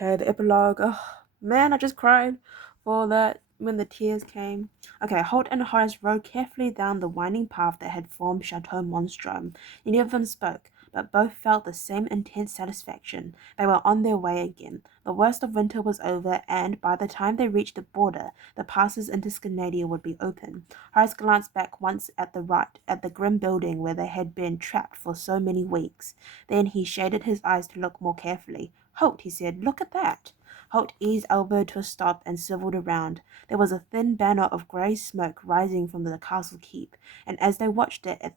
Okay, the epilogue. Oh, man, I just cried for that when the tears came. Okay, Holt and Horace rode carefully down the winding path that had formed Chateau Monstrum. Neither of them spoke, but both felt the same intense satisfaction. They were on their way again. The worst of winter was over, and by the time they reached the border, the passes into Scandia would be open. Horace glanced back once at the right, at the grim building where they had been trapped for so many weeks. Then he shaded his eyes to look more carefully. Holt, he said, look at that. Holt eased elbowed to a stop and swiveled around. There was a thin banner of grey smoke rising from the castle keep, and as they watched it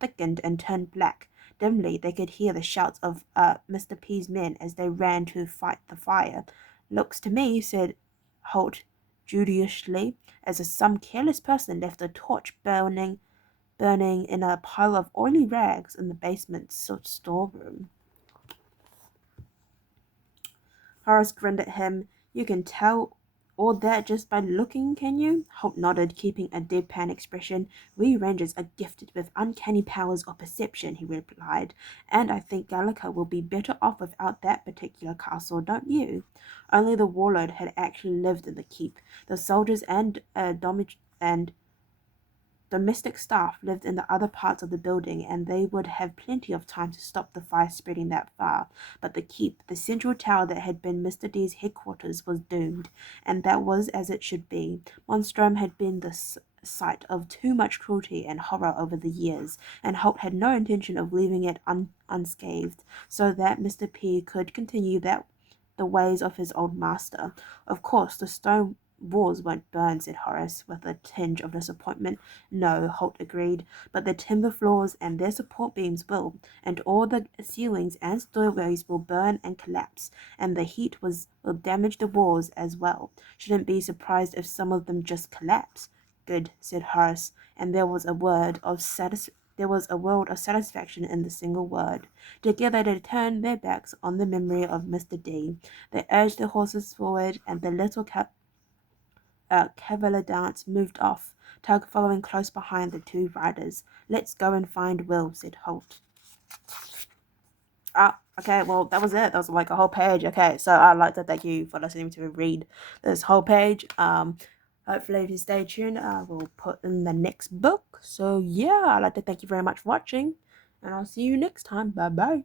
thickened and turned black. Dimly they could hear the shouts of Mr. P's men as they ran to fight the fire. Looks to me, said Holt judiciously, as if some careless person left a torch burning in a pile of oily rags in the basement storeroom. Horace grinned at him. You can tell all that just by looking, can you? Holt nodded, keeping a deadpan expression. We rangers are gifted with uncanny powers of perception, he replied, and I think Gallica will be better off without that particular castle, don't you? Only the warlord had actually lived in the keep. The soldiers and domestic staff lived in the other parts of the building, and they would have plenty of time to stop the fire spreading that far. But the keep, the central tower that had been Mr. D's headquarters, was doomed, and that was as it should be. Monstrum had been the site of too much cruelty and horror over the years, and Holt had no intention of leaving it unscathed, so that Mr. P could continue the ways of his old master. Of course, the stone walls won't burn, said Horace, with a tinge of disappointment. No, Holt agreed, but the timber floors and their support beams will, and all the ceilings and doorways will burn and collapse, and the heat will damage the walls as well. Shouldn't be surprised if some of them just collapse. Good, said Horace, and there was a world of satisfaction in the single word. Together they turned their backs on the memory of Mr. D. They urged their horses forward, and the little cavalier dance moved off, Tug following close behind the two riders. Let's go and find Will, said Holt. Okay, well, that was it. That was like a whole page. Okay, so I'd like to thank you for listening to me read this whole page. Hopefully, if you stay tuned, I will put in the next book. So, yeah, I'd like to thank you very much for watching, and I'll see you next time. Bye-bye.